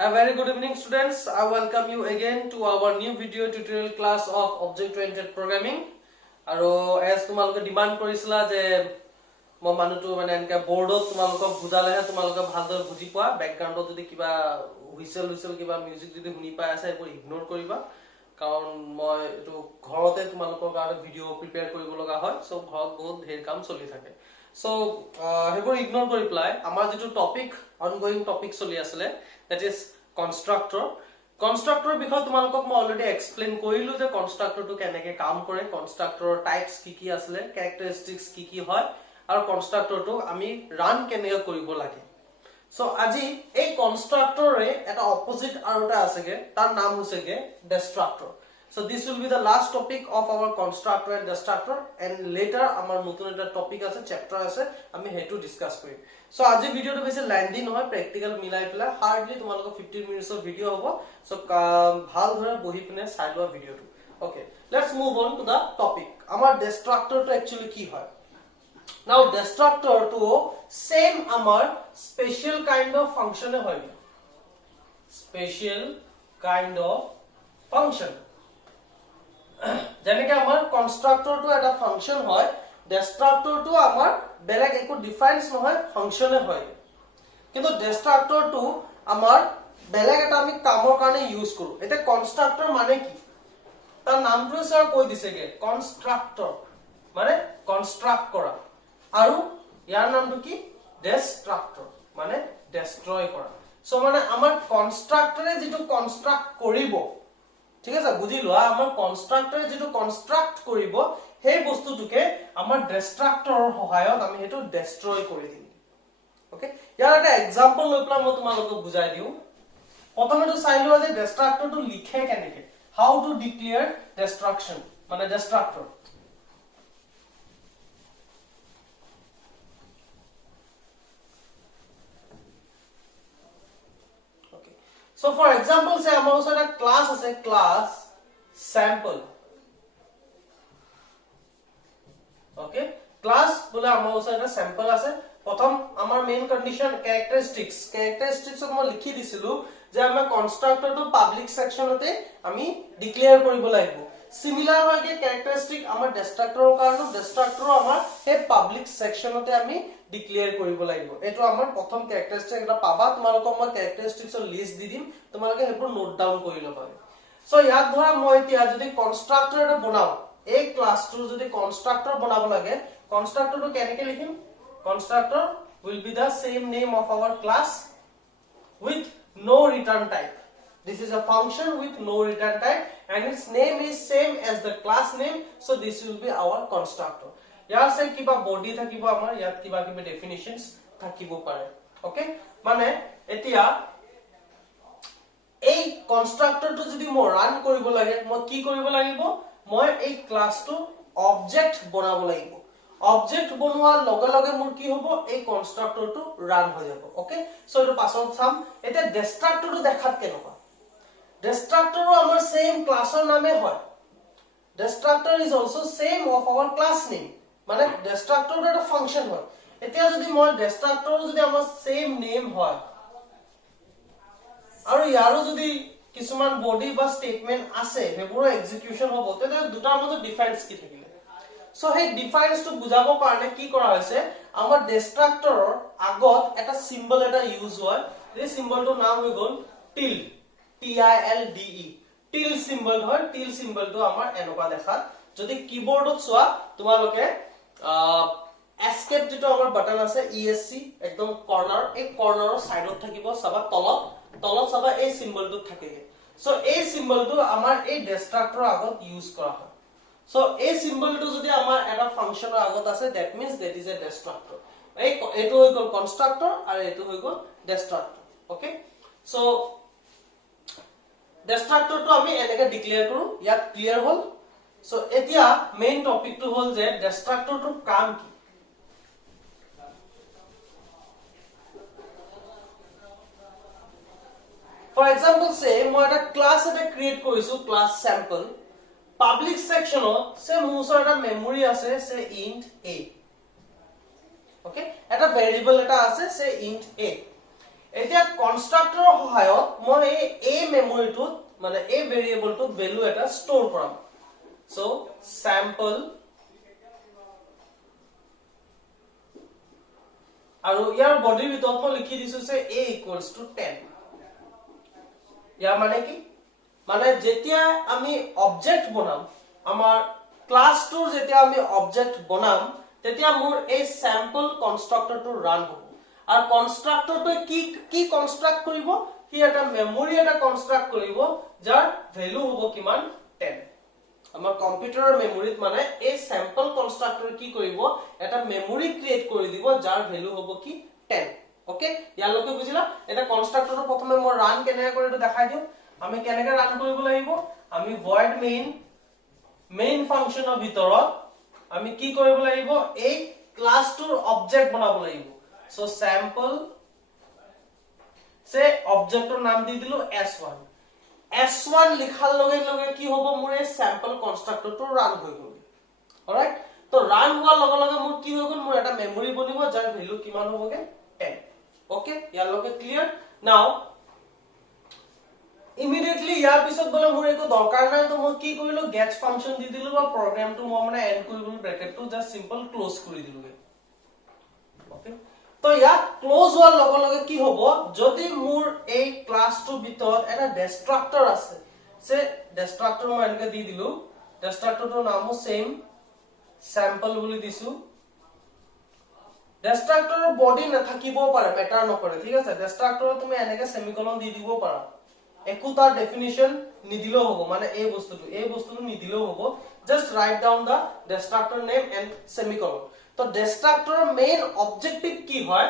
A very good evening, students. I welcome you again to our new video tutorial class of object-oriented programming. Aro as tumalok demand korisila je mo manutu mane enka board of tumalok budale ha tumalok bhaldor buji poa background jodi kiba whistle kiba music jodi huni pai ase epor ignore koriba karon moi etu ghorote tumalok kar video prepare koribo loga hoy so ghorot bahut dher kam choli thake so hebor ignore kori play amar jitu topic ongoing topic choli asle that is constructor বিষয় তোমালোকক মই already explain কৰিলো যে কনস্ট্ৰাক্টৰটো কেনেকৈ কাম কৰে কনস্ট্ৰাক্টৰৰ types কি আছে ক্যাৰেক্টাৰিষ্টিক্স কি হয় আৰু কনস্ট্ৰাক্টৰটো আমি ৰান কেনেকৈ কৰিব লাগে সো আজি এই কনস্ট্ৰাক্টৰে এটা অপোজিট আৰু এটা আছেগে তাৰ নাম হৈছেগে ডিষ্ট্ৰাক্টৰ So this will be the last topic of our constructor and destructor and later amar notun eta topic ase chapter ase ami hetu discuss korim so aji video to besi lengthy nohoy practical milai pela hardly tumalok 15 minutes of video hobo so bhal dhore bohi pine sai loa video to okay let's move on to the topic amar destructor to actually ki hoy now destructor to same amar special kind of function e hoy special kind of function যেনেকৈ আমাৰ কনস্ট্ৰাক্টৰটো এটা function হয় ডিষ্ট্ৰাক্টৰটো আমাৰ বেলেগ একো difference নহয় ফাংচনে হয় কিন্তু ডিষ্ট্ৰাক্টৰটো আমাৰ বেলেগ এটা আমি কামৰ কাৰণে ইউজ কৰো এটা কনস্ট্ৰাক্টৰ মানে কি তাৰ নামটো স্যাৰ কৈ দিছেগে কনস্ট্ৰাক্টৰ মানে কনস্ট্ৰাক্ট কৰা আৰু ইয়াৰ নামটো কি ডিষ্ট্ৰাক্টৰ মানে ডেষ্ট্ৰয় কৰা সো মানে আমাৰ কনস্ট্ৰাক্টৰে যেটো কনস্ট্ৰাক্ট কৰিব ঠিক আছে বুজি লোৱা আমাৰ কনস্ট্ৰাক্টৰে যেটো কনস্ট্ৰাক্ট কৰিব সেই বস্তুটোকে আমাৰ ডিষ্ট্ৰাক্টৰৰ সহায়ত আমি হেতু ডেষ্ট্ৰয় কৰি দিম ওকে ইয়াৰ এটা এক্সাম্পল লৈ পেলাই মই তোমালোকক বুজাই দিও প্ৰথমে চাই লোৱা যে ডিষ্ট্ৰাক্টৰটো লিখে কেনেকৈ হাউ টু ডিক্লেয়াৰ ডিষ্ট্ৰাকশন মানে ডিষ্ট্ৰাক্টৰ So for example say amar osor eta class ase class sample okay class bole amar osor eta sample ase prothom amar main condition characteristics মই লিখি দিছিলো যে আমাৰ কনস্ট্ৰাক্টৰ টু পাবলিক সেকশনতে আমি ডিক্লেয়াৰ কৰিব লাগিব সিমিলাৰ হয় যে characteristic আমাৰ ডিষ্ট্ৰাক্টৰৰ কাৰণে ডিষ্ট্ৰাক্টৰ আমাৰ হে পাবলিক সেকশনতে আমি ডিক্লেয়াৰ কৰিব লাগিব এটো আমাৰ প্ৰথম characteristic এটা পাবা তোমালোকক মই characteristicsৰ লিষ্ট দি দিম তোমালোকে হেবোৰ নোট ডাউন কৰি ল'বা সো ইয়াত ধৰা মই এতিয়া যদি কনস্ট্ৰাক্টৰ এটা বনাও এই ক্লাছটোৰ যদি কনস্ট্ৰাক্টৰ বনাব লাগে কনস্ট্ৰাক্টৰটো কেনেকৈ লিখিম constructor will be the same name of our class with no return type this is a function with no return type and its name is same as the class name so this will be our constructor ইয়াৰ সে কিবা body থাকিব আমাৰ ইয়াত কিবা কিবা ডেফিনিশনস থাকিব পাৰে okay মানে এতিয়া এই কনস্ট্ৰাক্টৰটো যদি মই ৰান কৰিব লাগে মই কি কৰিব লাগিব মই এই ক্লাছটো অবজেক্ট বনাব লাগিব অবজেক্ট বনোৱাৰ লগে লগে মোৰ কি হ'ব এই কনস্ট্ৰাক্টৰটো ৰান হৈ যাব ওকে সো এটো পাছত চাম এটা ডিষ্ট্ৰাক্টৰটো দেখাত কেনেকুৱা ডিষ্ট্ৰাক্টৰো আমাৰ সেম ক্লাছৰ নামে হয় destructor is also same of our class name মানে ডিষ্ট্ৰাক্টৰ এটা ফাংচন হয় এতিয়া যদি মই ডিষ্ট্ৰাক্টৰ যদি আমাৰ সেম নেম হয় আৰু ইয়াৰো যদি কিছুমান বডি বা স্টেটমেন্ট আছে হেবোৰ এক্সিকিউশন হ'ব তেতে দুটাৰ মাজত ডিফাৰেন্স কি থাকিলে সো হে ডিফাৰেন্সটো বুজাবৰ কাৰণে কি কৰা হৈছে আমাৰ ডিষ্ট্ৰাক্টৰৰ আগত এটা সিম্বল এটা ইউজ হয় এই সিম্বলটোৰ নাম হৈ গল tilde tilde সিম্বল হয় tilde সিম্বলটো আমাৰ এনেকুৱা দেখাত যদি কিবোৰ্ডত চোৱা তোমালোকে এস্কেপ যেটো আমাৰ বাটন আছে ESC একদম কৰ্নাৰ এই কৰ্নাৰৰ সাইডত থাকিব সবা তলত সবা এই সিম্বলটো থাকে সো এই সিম্বলটো আমাৰ এই ডিষ্ট্ৰাক্টৰৰ আগত ইউজ কৰা হয় সো এই সিম্বলটো যদি আমাৰ এটা ফাংচনৰ আগত আছে that means that is a destructor এটো হৈ গল কনস্ট্ৰাক্টৰ আৰু এটো হৈ গল ডিষ্ট্ৰাক্টৰ ওকে সো ডিষ্ট্ৰাক্টৰটো আমি এনেকৈ ডিক্লেয়াৰ কৰো ইয়াত ক্লিয়াৰ হল সো এতিয়া মেইন টপিকটো হল যে ডিষ্ট্ৰাক্টৰটো কাম কি For example say মই এটা ক্লাস এটা ক্ৰিয়েট কৰিছো ক্লাস sample পাবলিক সেকশনত সে মোৰ এটা মেমৰি আছে সে int a ওকে এটা ভেৰিয়েবল এটা আছে সে int a এতিয়া কনস্ট্ৰাক্টৰৰ সহায়ত মই এই মেমৰিটোত মানে এই ভেৰিয়েবলটোত ভ্যালু এটা ষ্ট'ৰ কৰাম সো sample আৰু ইয়াৰ বডিৰ ভিতৰত মই লিখি দিছো যে a equals to 10 ইয়াৰ মানে কি মানে যেতিয়া আমি অবজেক্ট বনাম আমাৰ ক্লাছটোৰ যেতিয়া আমি অবজেক্ট বনাম তেতিয়া মোৰ এই sample কনস্ট্ৰাক্টৰটো ৰান হ'ব আৰু কনস্ট্ৰাক্টৰটো কি কনস্ট্ৰাক্ট কৰিব কি এটা মেমৰি এটা কনস্ট্ৰাক্ট কৰিব যাৰ ভ্যালু হ'ব কিমান 10 আমাৰ কম্পিউটাৰৰ মেমৰিত মানে এই sample কনস্ট্ৰাক্টৰ কি কৰিব এটা মেমৰি ক্ৰিয়েট কৰি দিব যাৰ ভ্যালু হ'ব কি 10 ওকে ইয়ালৈকে বুজিলা এটা কনস্ট্ৰাক্টৰটো প্ৰথমে মই ৰান কেনেকৈ কৰি এটা দেখাই দিও আমি কেনেকৈ ৰান কৰিব লাগিব আমি void main ফাংচনৰ ভিতৰত আমি কি কৰিব লাগিব এই ক্লাছটোৰ অবজেক্ট বনাব লাগিব সো sample से অবজেক্টৰ নাম দি দিলো s1 লিখাৰ লগে লগে কি হ'ব মোৰ এই sample কনস্ট্ৰাক্টৰটো ৰান হৈ গ'ল অলৰাইট তো ৰান হোৱাৰ লগে লগে মোৰ কি হৈ গ'ল মোৰ এটা মেমৰি বনিব যাৰ ভ্যালু কিমান হ'বগে 10 ওকে ইয়াৰ লগে ক্লিয়াৰ নাও ইমিডিয়েটলি ইয়াৰ পিছত বলে মোৰ একো দৰকাৰ নাই তো মই কি কৰিলো get ফাংচন দি দিলো বা প্ৰগ্ৰামটো মই মানে এন্ড কৰি দিলো ব্ৰেকেটটো জাস্ট সিম্পল ক্লোজ কৰি দিলো ওকে তো ইয়াত ক্লোজ হোৱাৰ লগে লগে কি হ'ব যদি মোৰ এই ক্লাছটোৰ ভিতৰত এটা ডিষ্ট্ৰাক্টৰ আছে সে ডিষ্ট্ৰাক্টৰ মই এনেকৈ দি দিলো ডিষ্ট্ৰাক্টৰটোৰ নামও সেম sample বুলি দিছো ডিষ্ট্ৰাক্টৰৰ বডি নাথাকিব পাৰে মেটাৰ নকৰে ঠিক আছে ডিষ্ট্ৰাক্টৰ তুমি এনেকৈ সেমিকলন দি দিব পাৰা একো তাৰ ডেফিনিশন নিদিলেও হ'ব মানে এই বস্তুটো নিদিলেও হ'ব just write down the destructor name and semicolon তো ডিষ্ট্ৰাক্টৰৰ মেইন অবজেক্টিভ কি হয়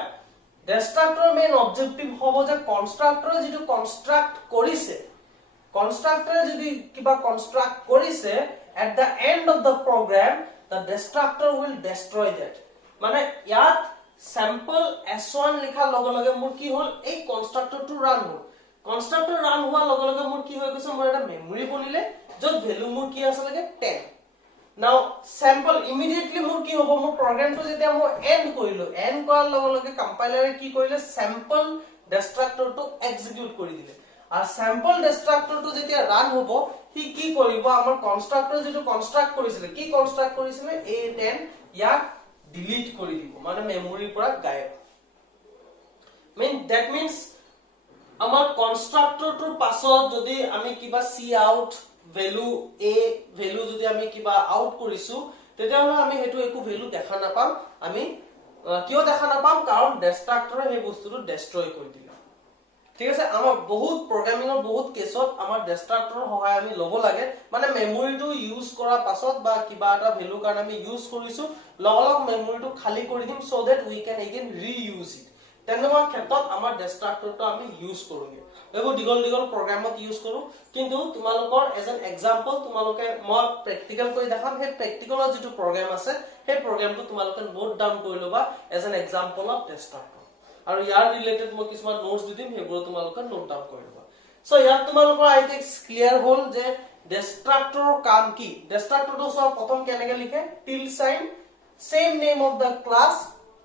ডিষ্ট্ৰাক্টৰৰ মেইন অবজেক্টিভ হ'ব যে কনস্ট্ৰাক্টৰে যেটো কনস্ট্ৰাক্ট কৰিছে কনস্ট্ৰাক্টৰে যদি কিবা কনস্ট্ৰাক্ট কৰিছে at the end of the program the destructor will destroy that মানে ইয়াত sample s1 লিখাৰ লগে লগে মোৰ কি হ'ল এই কনস্ট্ৰাক্টৰটো ৰান হ'ল কনস্ট্ৰাক্টৰ ৰান হোৱাৰ লগে লগে মোৰ কি হৈ গৈছে মোৰ এটা মেমৰি বনিলে যত ভ্যালু মোৰ কি আছে লাগে 10 নাও sample immediately মোৰ কি হ'ব মোৰ প্ৰগ্ৰামটো যেতিয়া মই এন্ড কৰিলো এন্ড কৰাৰ লগে লগে কম্পাইলাৰে কি কৰিলে sample destructorটো এক্সিকিউট কৰি দিলে আৰ sample destructorটো যেতিয়া ৰান হ'ব হি কি কৰিব আমাৰ কনস্ট্ৰাক্টৰ যেটো কনস্ট্ৰাক্ট কৰিছিল কি কনস্ট্ৰাক্ট কৰিছিল a10 ইয়াক ডিলিট কৰি দিব মানে মেমৰিৰ পৰা গায়ব that means আমাৰ কনস্ট্ৰাক্টৰটোৰ পাছত যদি আমি কিবা c out value a value যদি আমি কিবা আউট কৰিছো তেতিয়া হলে আমি হেতু একো ভ্যালু দেখা নাপাম আমি কিয় দেখা নাপাম কাৰণ ডিষ্ট্ৰাক্টৰে এই বস্তুটো ডেস্ট্ৰয় কৰি দিলে ঠিক আছে আমাৰ বহুত প্ৰগ্ৰামিংৰ বহুত কেছত আমাৰ ডিষ্ট্ৰাক্টৰৰ সহায় আমি লব লাগে মানে মেমৰিটো ইউজ কৰা পাছত বা কিবা এটা ভ্যালু কাৰণ আমি ইউজ কৰিছো লগলগ মেমৰিটো খালি কৰি দিম so that we can again reuse it তেনেকুৱা ক্ষেত্ৰত আমাৰ ডিষ্ট্ৰাক্টৰটো আমি ইউজ কৰোগে এইবোৰ দিগল প্ৰগ্ৰামত ইউজ কৰো কিন্তু তোমালোকৰ এজ এন এক্সাম্পল তোমালোকে মই প্ৰেক্টিকেল কৰি দেখাম হে প্ৰেক্টিকেলৰ যেটো প্ৰগ্ৰাম আছে হে প্ৰগ্ৰামটো তোমালোকে নোট ডাউন কৰি লবা এজ এন এক্সাম্পল অফ ডিষ্ট্ৰাক্টৰ আৰু ইয়াৰ ৰিলেটেড মই কিছুমান নোটস দি দিম হেবোৰ তোমালোকে নোট ডাউন কৰি লবা সো ইয়াত তোমালোকৰ আই থিংক ক্লিয়াৰ হ'ল যে ডিষ্ট্ৰাক্টৰৰ কাম কি ডিষ্ট্ৰাক্টৰটো সব প্ৰথম কেনেকৈ লিখে টিল sign same name of the class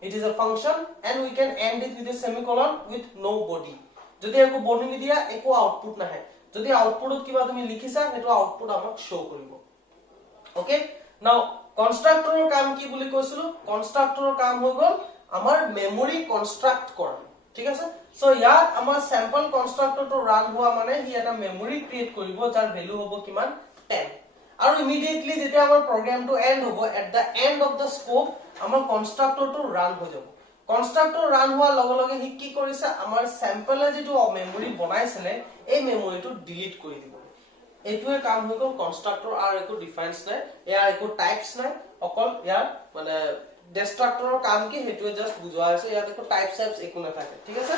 it is a function and we can end it with a semicolon with no body যদি একো বডি নিদিয়া একো আউটপুট নাহে যদি আউটপুটত কিবা তুমি লিখিছা হেতু আউটপুট আমাক শো কৰিব ওকে নাও কনস্ট্ৰাক্টৰৰ কাম কি বুলি কৈছিলো কনস্ট্ৰাক্টৰৰ কাম হৈ গল আমাৰ মেমৰি কনস্ট্ৰাক্ট কৰা ঠিক আছে সো ইয়াত আমাৰ sample কনস্ট্ৰাক্টৰটো ৰান হোৱা মানে হি এটা মেমৰি ক্ৰিয়েট কৰিব যাৰ ভ্যালু হ'ব কিমান 10 আৰু ইমিডিয়েটলি যেতিয়া আমাৰ প্ৰগ্ৰামটো এন্ড হ'ব at the end of the scope আমাৰ কনস্ট্ৰাক্টৰটো ৰান হৈ যাব কনস্ট্ৰাক্টৰ ৰান হোৱাৰ লগে লগে হি কি কৰিছে আমাৰ স্যাম্পলে যেটো মেমৰি বনাইছিলে এই মেমৰিটো ডিলিট কৰি দিব এটোৱে কাম হৈ গল কনস্ট্ৰাক্টৰ আৰু একো ডিফাৰেন্স নাই ইয়াৰ একো টাইপস নাই অকল ইয়াৰ মানে ডিষ্ট্ৰাক্টৰৰ কাম কি হেতুৱে জাস্ট বুজোৱা আছে ইয়াত একো টাইপস একো নাথাকে ঠিক আছে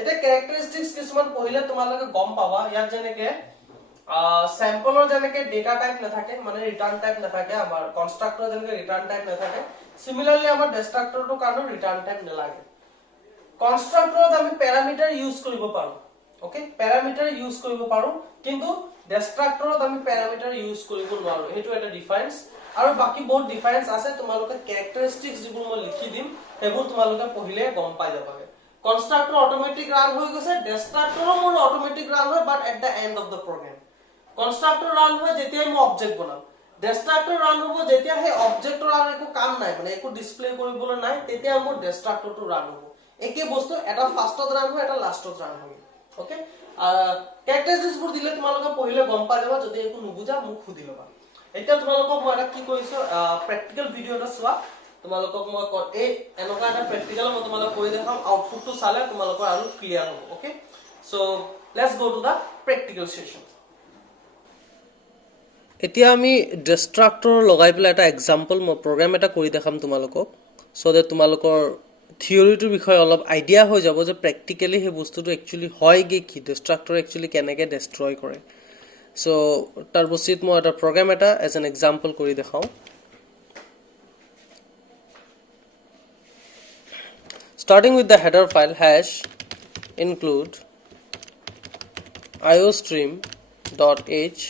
এটা ক্যাৰেক্টাৰিষ্টিক্স কিছুমান পঢ়িলে তোমালোকে গম পাবা ইয়াত যেনেকে স্যাম্পলৰ যেনেকে ডেটা টাইপ নাথাকে মানে ৰিটাৰ্ন টাইপ নাথাকে আমাৰ কনস্ট্ৰাক্টৰ যেনেকে ৰিটাৰ্ন টাইপ নাথাকে সিমিলাৰলি আমাৰ ডিষ্ট্ৰাক্টৰটো কাৰণে ৰিটাৰ্ন টাইপ নালাগে কনস্ট্ৰাক্টৰত আমি প্যাৰামিটাৰ ইউজ কৰিব পাৰো ওকে প্যাৰামিটাৰ ইউজ কৰিব পাৰো কিন্তু ডিষ্ট্ৰাক্টৰত আমি প্যাৰামিটাৰ ইউজ কৰিব নোৱাৰো হেতু এটা ডিফাৰেন্স আৰু বাকি বহুত ডিফাৰেন্স আছে তোমালোকে ক্যাৰেক্টাৰিষ্টিক্স যিবোৰ মই লিখি দিম হেবোৰ তোমালোকে পঢ়িলে গম পাই যাবাগে constructor automatic run হৈ গৈছে destructor মোৰ automatic run হয় but at the end of the program constructor run হয় যেতিয়া মই object বনাম destructor run হ'ব যেতিয়া হে objector আৰু একো কাম নাই মানে একো ডিসপ্লে কৰিবলৈ নাই তেতিয়া মোৰ destructor টো run হ'ব একে বস্তু এটা ফাৰ্ষ্টত run হয় এটা লাষ্টত run হয় ওকে characteristics বোৰ দিলে তোমালোকে পঢ়িলে গম পাই যাবা যদি একো নুবুজা মোক খুদি লবা এতিয়া তোমালোকক মই এটা কি কৰিছো প্ৰ্যাকটিক্যাল ভিডিও এটা চোৱা তোমালোকক মই এই এনেকা এটা প্ৰ্যাকটিক্যাল মই তোমালোকক কৈ দেখাম আউটপুটটো চালে তোমালোকৰ আৰু ক্লিয়াৰ হ'ব okay so let's go to the practical session এতিয়া আমি ডিস্ট্ৰাক্টৰ লগাই পেলাই এটা এক্সাম্পল মই প্ৰগ্ৰাম এটা কৰি দেখাম তোমালোকক সো দ্যাট তোমালোকৰ থিওৰিটোৰ বিষয়ে অলপ আইডিয়া হৈ যাব যে প্ৰ্যাকটিক্যালি হে বস্তুটো একচুয়ালি হয় কি ডিস্ট্ৰাক্টৰ একচুয়ালি কেনেকৈ ডেস্ট্ৰয় কৰে সো তাৰ বস্তুত মই এটা প্ৰগ্ৰাম এটা এজ এন এক্সাম্পল কৰি দেখাও starting with the header file hash include iostream.h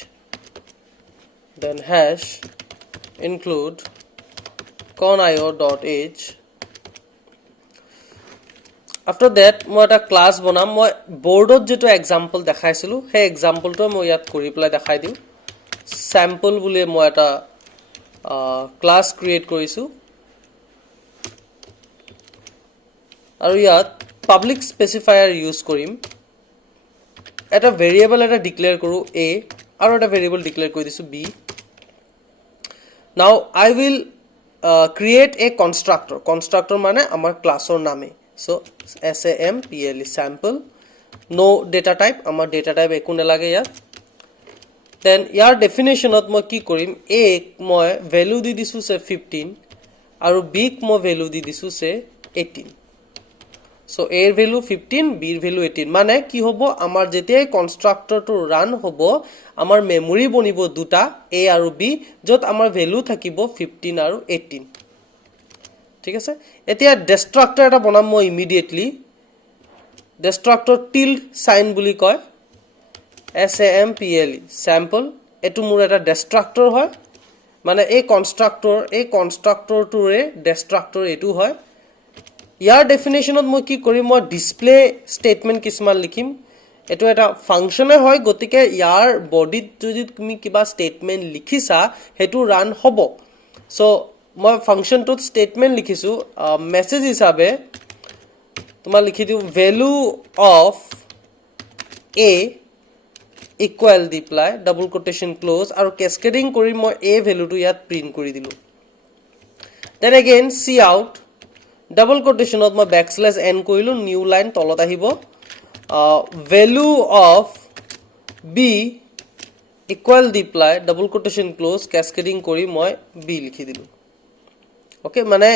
then hash include conio.h after that মই এটা ক্লাস বনাম মই বোর্ডত যেটো এক্সাম্পল দেখাইছিলো হে এক্সাম্পলটো মই ইয়াত কৰি পেলাই দেখাই দিম স্যাম্পল বুলি মই এটা ক্লাস ক্ৰিয়েট কৰিছো আৰু ইয়াত পাবলিক স্পেসিফায়াৰ ইউজ কৰিম এটা ভেৰিয়েবল এটা ডিক্লেয়াৰ কৰো a আৰু এটা ভেৰিয়েবল ডিক্লেয়াৰ কৰি দিছো b now I will create a constructor মানে আমাৰ ক্লাছৰ নামে so sample sample no data type আমাৰ data type একো নালাগে ইয়াত then ইয়াৰ ডেফিনেশনত মই কি কৰিম a মই ভ্যালু দি দিছো সে 15 আৰু b মই ভ্যালু দি দিছো সে 18 so a এর ভ্যালু 15 b এর ভ্যালু 18 মানে কি হবো আমার যেতিয়াই কনস্ট্ৰাক্টৰটো ৰান হবো আমাৰ মেমৰি বনিব দুটা a আৰু b যত আমাৰ ভ্যালু থাকিব 15 আৰু 18 ঠিক আছে এতিয়া ডিস্ট্ৰাক্টৰ এটা বনাম মই ইমিডিয়েটলি ডিস্ট্ৰাক্টৰ টিল্ড সাইন বুলি কয় sample sample এটো মোৰ এটা ডিস্ট্ৰাক্টৰ হয় মানে এই কনস্ট্ৰাক্টৰটোৰে ডিস্ট্ৰাক্টৰ এটো হয় ইয়াৰ ডেফিনেশনত মই কি কৰিম মই ডিসপ্লে স্টেটমেন্ট কিসমান লিখিম এটো এটা ফাংশনে হয় গতিকে ইয়াৰ বডিত যদি তুমি কিবা স্টেটমেন্ট লিখিছা হেতু ৰান হ'ব সো মই ফাংশনটোত স্টেটমেন্ট লিখিছো মেসেজ হিসাবে তোমা লিখি দিও ভ্যালু অফ a ইকুয়াল ডিপ্লাই ডাবল কোটেশন ক্লোজ আৰু ক্যাসকেডিং কৰি মই a ভ্যালুটো ইয়াত প্ৰিন্ট কৰি দিলো then again C out double কোটেশনত মই ব্যাকস্ল্যাশ n কৰিলো নিউ লাইন তলত আহিব ভ্যালু অফ b ইকুয়াল ডিপ্লাই ডাবল কোটেশন ক্লোজ ক্যাসকেডিং কৰি মই b লিখি দিলো ওকে মানে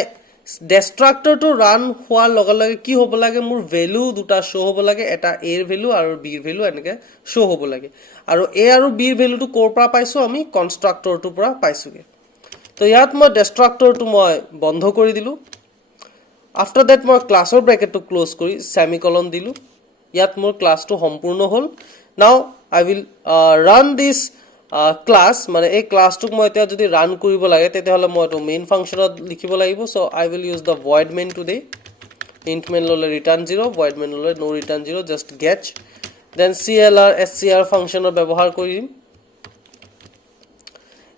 ডিস্ট্ৰাক্টৰটো ৰান হোৱাৰ লগে লগে কি হ'ব লাগে মোৰ ভ্যালু দুটা শো হ'ব লাগে এটা a এৰ ভ্যালু আৰু b এৰ ভ্যালু এনেকে শো হ'ব লাগে আৰু a আৰু b এৰ ভ্যালুটো কৰ পৰা পাইছো আমি কনস্ট্ৰাক্টৰটোৰ পৰা পাইছোগে তো ইয়াত মই ডিস্ট্ৰাক্টৰটো মই বন্ধ কৰি দিলো after that মই ক্লাছৰ ব্ৰেকেটটো ক্লোজ কৰি সেমিকলন দিলো ইয়াত মোৰ ক্লাছটো সম্পূৰ্ণ হ'ল now I will run this class মানে এই ক্লাছটোক মই এতিয়া যদি ৰান কৰিব লাগে তেতিয়া হলে মই তো মেইন ফাংশনত লিখিব লাগিব so I will use the void main today int main ললে return 0 void main ললে no return 0 just get then clr scr ফাংশনৰ ব্যৱহাৰ কৰিম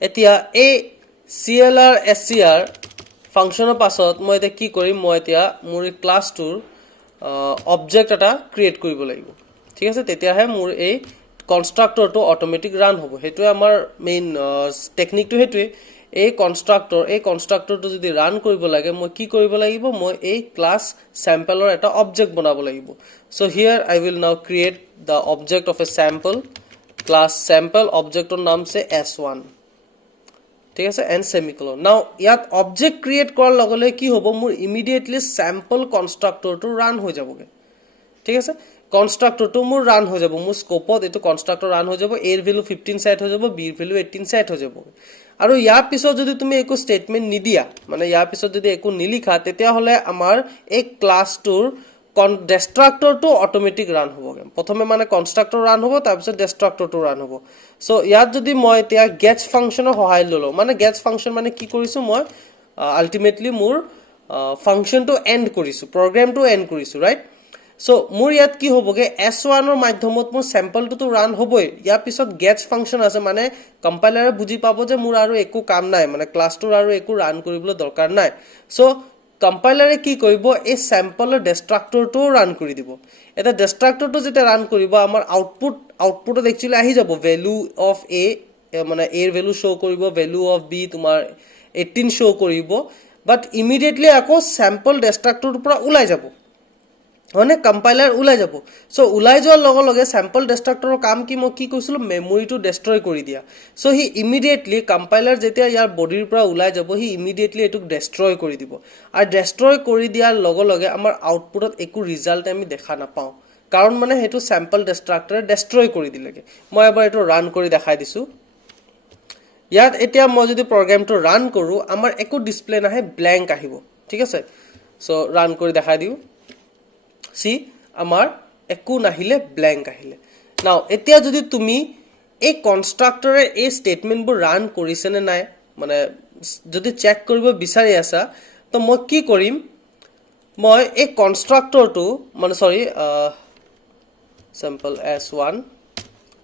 এতিয়া এই clr scr ফাংশনৰ পাছত মই এটা কি কৰিম মই এতিয়া মোৰ ক্লাছটোৰ অবজেক্ট এটা ক্ৰিয়েট কৰিব লাগিব ঠিক আছে তেতিয়াহে মোৰ এই কনস্ট্ৰাক্টৰটো অটোমেটিক ৰান হ'ব হেতু আমাৰ মেইন টেকনিকটো হেতুৱে এই কনস্ট্ৰাক্টৰটো যদি ৰান কৰিব লাগে মই কি কৰিব লাগিব মই এই ক্লাছ স্যাম্পলৰ এটা অবজেক্ট বনাব লাগিব so here I will now create the object of a sample class sample অবজেক্টৰ নাম সে s1 ঠিক আছে এন্ড সেমিকলন নাও ইয়াত অবজেক্ট ক্ৰিয়েট কৰাৰ লগে লগে কি হ'ব মোৰ ইমিডিয়েটলি স্যাম্পল কনস্ট্ৰাক্টৰটো ৰান হৈ যাবগে ঠিক আছে কনস্ট্ৰাক্টৰটো মোৰ ৰান হৈ যাব মোৰ স্কোপত এটো কনস্ট্ৰাক্টৰ ৰান হৈ যাব a এৰ ভ্যালু 15 সেট হৈ যাব b এৰ ভ্যালু 18 সেট হৈ যাব আৰু ইয়াৰ পিছত যদি তুমি একো স্টেটমেন্ট নিদিয়া মানে ইয়াৰ পিছত যদি একো নিলিখা তেতিয়া হলে আমাৰ এই ক্লাছটোৰ ডিস্ট্ৰাক্টৰটো অটোমেটিক ৰান হ'বগে প্ৰথমে মানে কনস্ট্ৰাক্টৰ ৰান হ'ব তাৰ পিছত ডিস্ট্ৰাক্টৰটো ৰান হ'ব সো ইয়াত যদি মই এতিয়া গেটছ ফাংশনৰ সহায় ললো মানে গেটছ ফাংশন মানে কি কৰিছো মই আলটিমেটলি মোৰ ফাংশনটো এন্ড কৰিছো প্ৰগ্ৰামটো এন্ড কৰিছো ৰাইট সো মোৰ ইয়াত কি হ'বগে s1 ৰ মাধ্যমত মোৰ স্যাম্পলটো ৰান হ'বই ইয়াৰ পিছত গেটছ ফাংচন আছে মানে কম্পাইলাৰে বুজি পাব যে মোৰ আৰু একো কাম নাই মানে ক্লাছটোৰ আৰু একো ৰান কৰিবলৈ দৰকাৰ নাই সো কম্পাইলাৰে কি কৰিব এই স্যাম্পলৰ ডিষ্ট্ৰাক্টৰটো ৰান কৰি দিব এটা ডিষ্ট্ৰাক্টৰটো যেতিয়া ৰান কৰিব আমাৰ আউটপুটত একচুয়ালি আহি যাব ভ্যালু অফ a মানে a ৰ ভ্যালু শো কৰিব ভ্যালু অফ b তোমাৰ 18 শো কৰিব বাট ইমিডিয়েটলি আকৌ স্যাম্পল ডিষ্ট্ৰাক্টৰটোৰ পৰা ওলাই যাব মানে কম্পাইলাৰ ওলাই যাব সো ওলাই যোৱাৰ লগে লগে স্যাম্পল ডিষ্ট্ৰাক্টৰৰ কাম কি মই কি কৈছিলো মেমৰিটো ডেষ্ট্ৰয় কৰি দিয়া সো হি ইমিডিয়েটলি কম্পাইলাৰ যেতিয়া ইয়াৰ বডিৰ পৰা ওলাই যাব হি ইমিডিয়েটলি এটুক ডেষ্ট্ৰয় কৰি দিব আৰু ডেষ্ট্ৰয় কৰি দিয়াৰ লগে লগে আমাৰ আউটপুটত একো ৰিজাল্ট আমি দেখা নাপাওঁ কাৰণ মানে হেতু স্যাম্পল ডিষ্ট্ৰাক্টৰে ডেষ্ট্ৰয় কৰি দিলেগে মই এবাৰ এটো ৰান কৰি দেখাই দিছো ইয়াত এতিয়া মই যদি প্ৰগ্ৰামটো ৰান কৰো আমাৰ একো ডিসপ্লে নাহে ব্ল্যাঙ্ক আহিব ঠিক আছে সো ৰান কৰি দেখাই দিও সি আমাৰ একো নাহিলে ব্ল্যাঙ্ক আহিলে নাও এতিয়া যদি তুমি এই কনস্ট্ৰাক্টৰে এই স্টেটমেন্টবোৰ ৰান কৰিছে নে নাই মানে যদি চেক কৰিব বিচাৰি আছা তো মই কি কৰিম মই এই কনস্ট্ৰাক্টৰটো মানে সৰি sample s1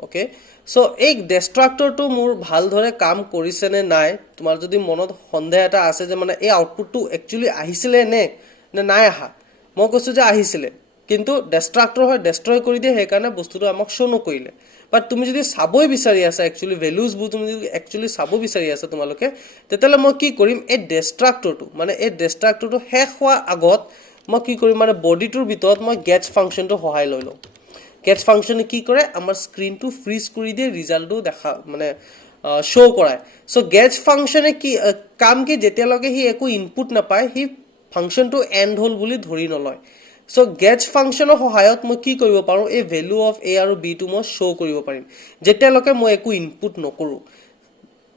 ওকে সো এই ডিষ্ট্ৰাক্টৰটো মোৰ ভাল ধৰে কাম কৰিছে নে নাই তোমাৰ যদি মনত সন্দেহ এটা আছে যে মানে এই আউটপুটটো একচুয়ালি আহিছিলে নে নাই আহা মই কৈছো যে আহিছিলে কিন্তু ডিষ্ট্ৰাক্টৰ হয় ডেষ্ট্ৰয় কৰি দিয়ে হে কাৰণে বস্তুটো আমাক শো নকৰিলে বাট তুমি যদি চাবই বিচাৰি আছা একচুয়ালি ভ্যালুজ বু তুমি যদি একচুয়ালি চাব বিচাৰি আছা তোমালোকে তেতিয়ালে মই কি কৰিম এই ডিষ্ট্ৰাক্টৰটো মানে এই ডিষ্ট্ৰাক্টৰটো শেষ হোৱাৰ আগত মই কি কৰিম মানে বডিটোৰ ভিতৰত মই গেটছ ফাংচনটো সহায় লৈ লওঁ গেটছ ফাংচনে কি কৰে আমাৰ স্ক্ৰিনটো ফ্ৰিজ কৰি দিয়ে ৰিজাল্টটো দেখা মানে শো কৰায় সো গেটছ ফাংচনে কি কাম কি যেতিয়ালৈকে হি একো ইনপুট নাপায় হি ফাংচনটো এন্ড হল বুলি ধৰি নলয় সো গেটছ ফাংচনৰ সহায়ত মই কি কৰিব পাৰো এই ভ্যালু অফ a আৰু b টো মই শো কৰিব পাৰিম যেতিয়ালৈকে মই একো ইনপুট নকৰো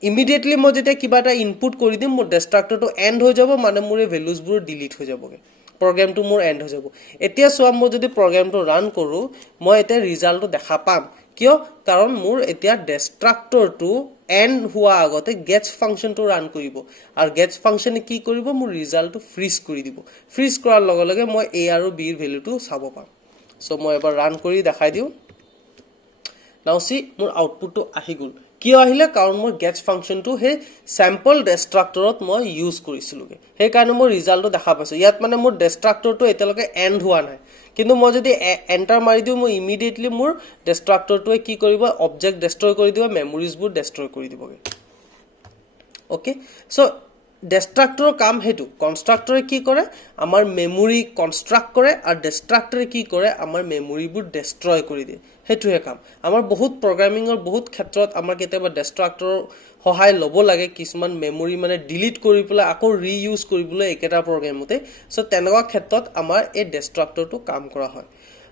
ইমিডিয়েটলি মই যেতিয়া কিবা এটা ইনপুট কৰি দিম মোৰ ডিষ্ট্ৰাক্টৰটো এন্ড হৈ যাব মানে মোৰ এই ভ্যালুজবোৰ ডিলিট হৈ যাবগে প্ৰগ্ৰামটো মোৰ এন্ড হৈ যাব এতিয়া সোৱা মই যদি প্ৰগ্ৰামটো ৰান কৰো মই এতিয়া ৰিজাল্টটো দেখা পাম কিয় কাৰণ মোৰ এতিয়া ডিষ্ট্ৰাক্টৰটো এন্ড হোৱা আগতে গেটছ ফাংচনটো ৰান কৰিব আৰু গেটছ ফাংচনে কি কৰিব মোৰ ৰিজাল্টটো ফ্ৰিজ কৰি দিব ফ্ৰিজ কৰাৰ লগে লগে মই a আৰু b ৰ ভ্যালুটো চাব পাম সো মই এবাৰ ৰান কৰি দেখাই দিও নাও সি মোৰ আউটপুটটো আহি গল কিয় আহিলে কাৰণ মই গেটছ ফাংচনটো হে স্যাম্পল ডিষ্ট্ৰাক্টৰত মই ইউজ কৰিছিলুগে হে কাৰণে মই ৰিজাল্টটো দেখা পাইছো ইয়াত মানে মোৰ ডিষ্ট্ৰাক্টৰটো এতিয়ালৈকে এন্ড হোৱা নাই কিন্তু মই যদি এন্টাৰ মাৰি দিও মই ইমিডিয়েটলি মোৰ ডিষ্ট্ৰাক্টৰটোৱে কি কৰিব অবজেক্ট ডেষ্ট্ৰয় কৰি দিব মেমৰিজবোৰ ডেষ্ট্ৰয় কৰি দিবগে ওকে সো ডিষ্ট্ৰাক্টৰৰ কাম হেতু কনস্ট্ৰাক্টৰে কি কৰে আমাৰ মেমৰি কনস্ট্ৰাক্ট কৰে আৰু ডিষ্ট্ৰাক্টৰে কি কৰে আমাৰ মেমৰিবোৰ ডেষ্ট্ৰয় কৰি দিয়ে হেতুহে কাম আমাৰ বহুত প্ৰগ্ৰামিংৰ বহুত ক্ষেত্ৰত আমাৰ কেতিয়াবা ডিষ্ট্ৰাক্টৰৰ সহায় লব লাগে কিছুমান মেমৰি মানে ডিলিট কৰি পেলাই আকৌ ৰিইউজ কৰিবলৈ একেটা প্ৰগ্ৰামতে সো তেনেকুৱা ক্ষেত্ৰত আমাৰ এই ডিষ্ট্ৰাক্টৰটো কাম কৰা হয়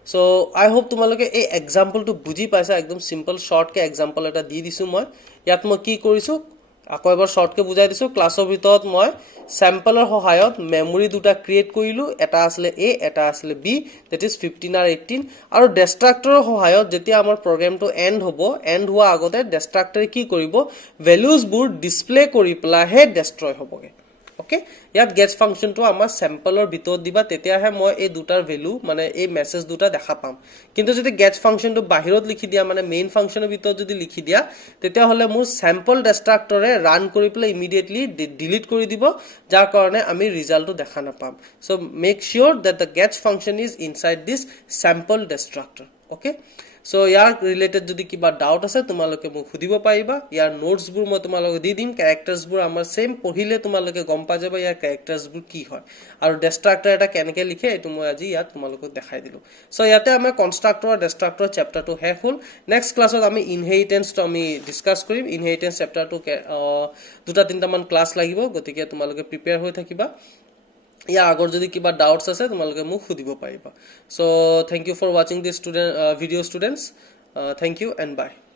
সো আই হোপ তোমালোকে এই এক্সাম্পলটো বুজি পাইছা একদম সিম্পল শৰ্ট কে এক্সাম্পল এটা দি দিছো মই ইয়াত মই কি কৰিছো আকৌ এবাৰ শৰ্টকে বুজাই দিছো ক্লাছৰ ভিতৰত মই স্যাম্পলৰ সহায়ত মেমৰি দুটা ক্ৰিয়েট কৰিলো এটা আসলে a এটা আসলে b that is 15 আৰু 18 আৰু ডিষ্ট্ৰাক্টৰৰ সহায়ত যেতিয়া আমাৰ প্ৰগ্ৰামটো এন্ড হ'ব এন্ড হোৱা আগতে ডিষ্ট্ৰাক্টৰে কি কৰিব ভ্যালুজবোৰ ডিসপ্লে কৰি পেলাহে ডেষ্ট্ৰয় হ'বগে ওকে ইয়াত গেটছ ফাংচনটো আমাৰ স্যাম্পলৰ ভিতৰত দিবা তেতিয়াহে মই এই দুটাৰ ভ্যালু মানে এই মেসেজ দুটা দেখা পাম কিন্তু যদি গেটছ ফাংচনটো বাহিৰত লিখি দিয়া মানে মেইন ফাংচনৰ ভিতৰত যদি লিখি দিয়া তেতিয়া হলে মোৰ স্যাম্পল ডিষ্ট্ৰাক্টৰে ৰান কৰি পেলাই ইমিডিয়েটলি ডিলিট কৰি দিব যাৰ কাৰণে আমি ৰিজাল্টটো দেখা নাপাম so make sure that the gets function is inside this sample destructor okay so year related যদি কিবা ডাউট আছে তোমালোকে মোক খুদিব পাৰিবা ইয়াৰ নোটছবোৰ মই তোমালোকে দি দিম ক্যাৰেক্টাৰ্ছবোৰ আমাৰ সেম পঢ়িলে তোমালোকে গম পা যাবা ইয়াৰ ক্যাৰেক্টাৰ্ছবোৰ কি হয় আৰু ডিষ্ট্ৰাক্টৰ এটা কেনেকৈ লিখে এটো মই আজি ইয়াত তোমালোকক দেখাই দিলো সো ইয়াতে আমি কনস্ট্ৰাক্টৰ আৰু ডিষ্ট্ৰাক্টৰ চেপ্টাৰটো শেষ হ'ল নেক্সট ক্লাছত আমি ইনহেৰিটেন্সটো আমি ডিসকাস কৰিম ইনহেৰিটেন্স চেপ্টাৰটো দুটা তিনটা মান ক্লাছ লাগিব গতিকে তোমালোকে প্ৰিপেয়াৰ হৈ থাকিবা या আগৰ যদি কিবা ডাউটস আছে তোমালোকে মোক খুদিব পাৰিবা so thank you for watching this video students thank you and bye